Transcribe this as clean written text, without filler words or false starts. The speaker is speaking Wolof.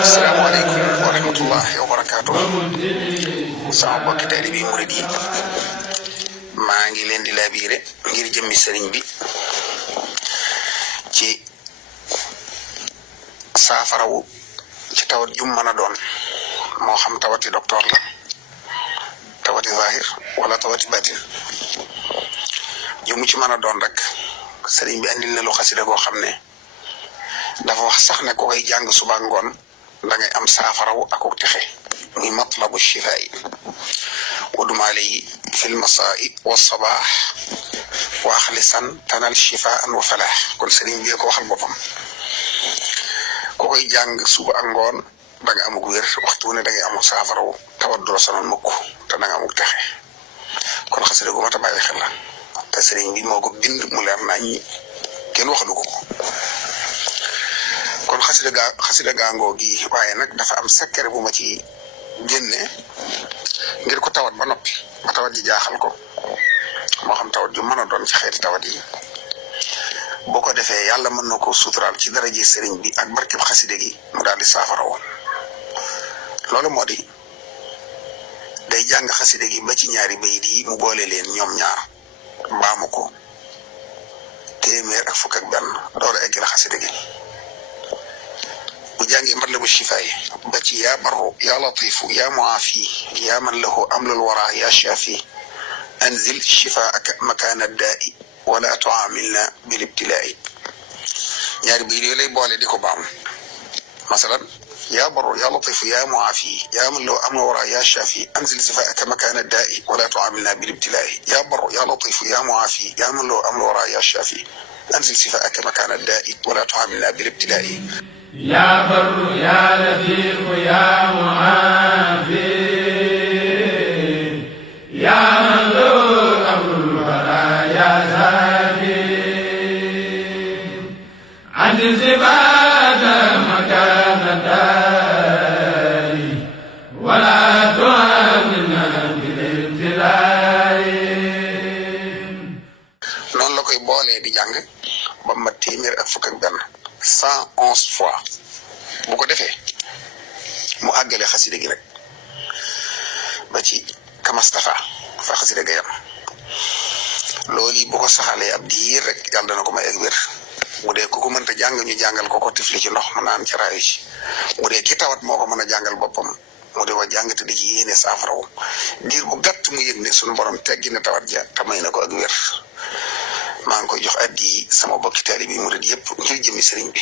asalaamaaleykum wa rahmatullahi wa barakaatu. sama mbokki taalibe bi murid yi maa ngi leen di laabiire ngir jëmmi sëriñ bi ci saafarawu ci tawat jum mën a doon moo xam tawati docteur la tawati zahir wala tawati batin jumu ci mën a doon rek sëriñ bi andil na lu xasida goo xam ne dafa wax sax ne ko koy jàng suba ngoon da ngay am saafarawu akuk texe muy matlabu shifaa'i ودمالي في المساء والصباح واخلصا تنال شفاء وفلاح كل سرين بيكو waxal bopam ko koy jang suba ak ngon da nga amuk wér waxtu ne da ngay amuk safaraw tawat do sonal mukk te da nga amuk taxé kon xassida gu mata baye xel la te sëriñ bi moko bind mu leer nañ kenn waxlu ko kon xassida ga ngogi waye nak dafa am secret bu ma ci génné ngir ko tawat ba noppi ba tawat ji jaaxal ko moo xam tawat ju mën a doon ci xeeti tawat yi boo ko defee yàlla mën na ko suturaal ci daraje sëriñ bi ak barkeb xaside gi mu daal di saafara woon loolu moo di day jàng xaside gi ba ci ñaari bayit yi mu boole leen ñoom ñaar baamu ko téeméer ak fukk ak benn door a eggal xaside gi وجاني مطلب الشفاء بتي يا بر يا لطيف يا معافي يا من له أمل الورى يا شافي أنزل شفاءك مكان الداء ولا تعاملنا بالابتلاء يعني بيلي لي بولي ديكو بام مثلا يا بر يا لطيف يا معافي يا من له أمل الورى يا شافي أنزل شفاءك مكان الداء ولا تعاملنا بالابتلاء يا بر يا لطيف يا معافي يا من له أمل الورى يا شافي أنزل شفاءك مكان الداء ولا تعاملنا بالابتلاء يا بر يا لطيف يا معافي يا من له أمر الورى يا زافي عزل صفات مكان الدار ولا تعاملنا بالابتلاء noonu la koy boolee di jàng ba ma téeméer ak fukk ak benn 111 fois bu ko defee mu àggale xasida gi rek ba ci kamastafa fa xasida ga yam loolu bu ko saxalee ab diir rek yàlla dana ko may ak wér bu dee ku ko mënta jàng ñu jàngal ko tifli ci ndox mu naan ci raayu ci bu dee ki tawat moo ko mën a jàngal boppam mu di ko jàng te di ci yéene saafarawu diir bu gàtt mu yëg ne suñu borom teggi na tawat ja te may na ko ak wér maa ngi koy jox addi sama bokki taalibe yi murid yëpp ngir jëmi sëriñ bi